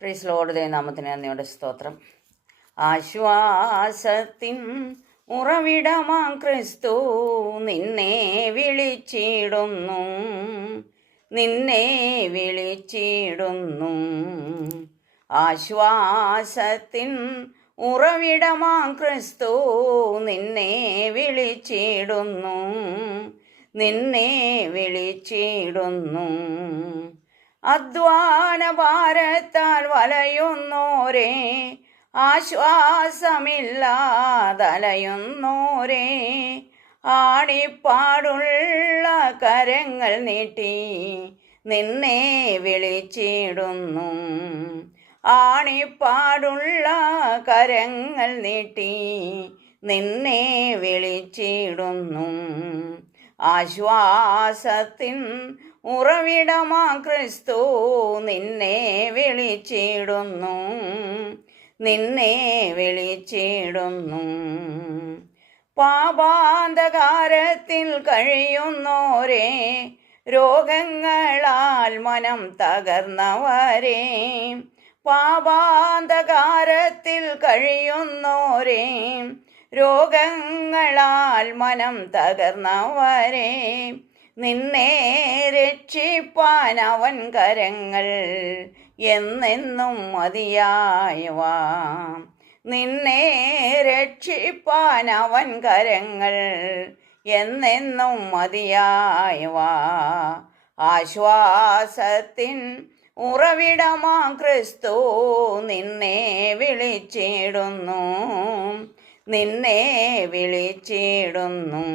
Praise Lord. ദൈവനാമത്തിന് നന്ദിയുടെ സ്തോത്രം. ആശ്വാസത്തിൻ ഉറവിടമാം ക്രിസ്തു നിന്നെ വിളിച്ചിടുന്നു, നിന്നെ വിളിച്ചിടുന്നു. ആശ്വാസത്തിൻ ഉറവിടമാം ക്രിസ്തു നിന്നെ വിളിച്ചിടുന്നു, നിന്നെ വിളിച്ചിടുന്നു. അധ്വാന ഭാരത്താൽ വലയുന്നോരേ, ആശ്വാസമില്ലാതലയുന്നോരേ, ആണിപ്പാടുള്ള കരങ്ങൾ നീട്ടി നിന്നെ വിളിച്ചിടുന്നു, ആണിപ്പാടുള്ള കരങ്ങൾ നീട്ടി നിന്നെ വിളിച്ചിടുന്നു. ആശ്വാസത്തിൻ ഉറവിടമാ ക്രിസ്തു നിന്നെ വിളിച്ചിടുന്നു, നിന്നെ വിളിച്ചിടുന്നു. പാപാന്ധകാരത്തിൽ കഴിയുന്നോരേ, രോഗങ്ങളാൽ മനം തകർന്നവരേ, പാപാന്ധകാരത്തിൽ കഴിയുന്നോരേ, രോഗങ്ങളാൽ മനം തകർന്നവരേ, നിന്നെ രക്ഷിപ്പാൻ അവൻ കരങ്ങൾ എന്നെന്നും മതിയായവ, നിന്നെ രക്ഷിപ്പാൻ അവൻ കരങ്ങൾ എന്നെന്നും മതിയായവ. ആശ്വാസത്തിൻ ഉറവിടമാ ക്രിസ്തു നിന്നെ വിളിച്ചിടുന്നു, നിന്നെ വിളിച്ചിടുന്നു.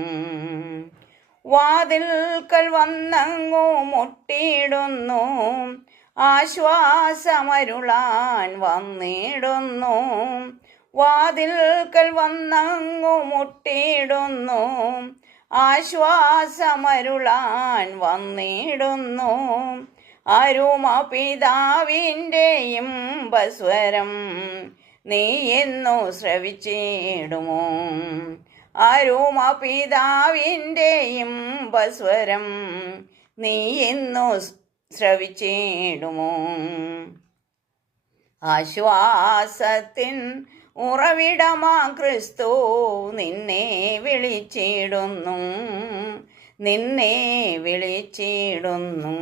വാതിൽക്കൽ വന്നങ്ങു മുട്ടിയിടുന്നു, ആശ്വാസമരുളാൻ വന്നിടുന്നു. വാതിൽക്കൽ വന്നങ്ങു മുട്ടിയിടുന്നു, ആശ്വാസമരുളാൻ വന്നിടുന്നു. അരുമ പിതാവിൻ്റെ ഇമ്പസ്വരം നീ എന്നു ശ്രവിച്ചിടുമോ, അരുമ പിതാവിൻ്റെ ഇമ്പസ്വരം നീ എന്നു ശ്രവിച്ചിടുമോ. ആശ്വാസത്തിൻ ഉറവിടമാ ക്രിസ്തു നിന്നെ വിളിച്ചിടുന്നു, നിന്നെ വിളിച്ചിടുന്നു.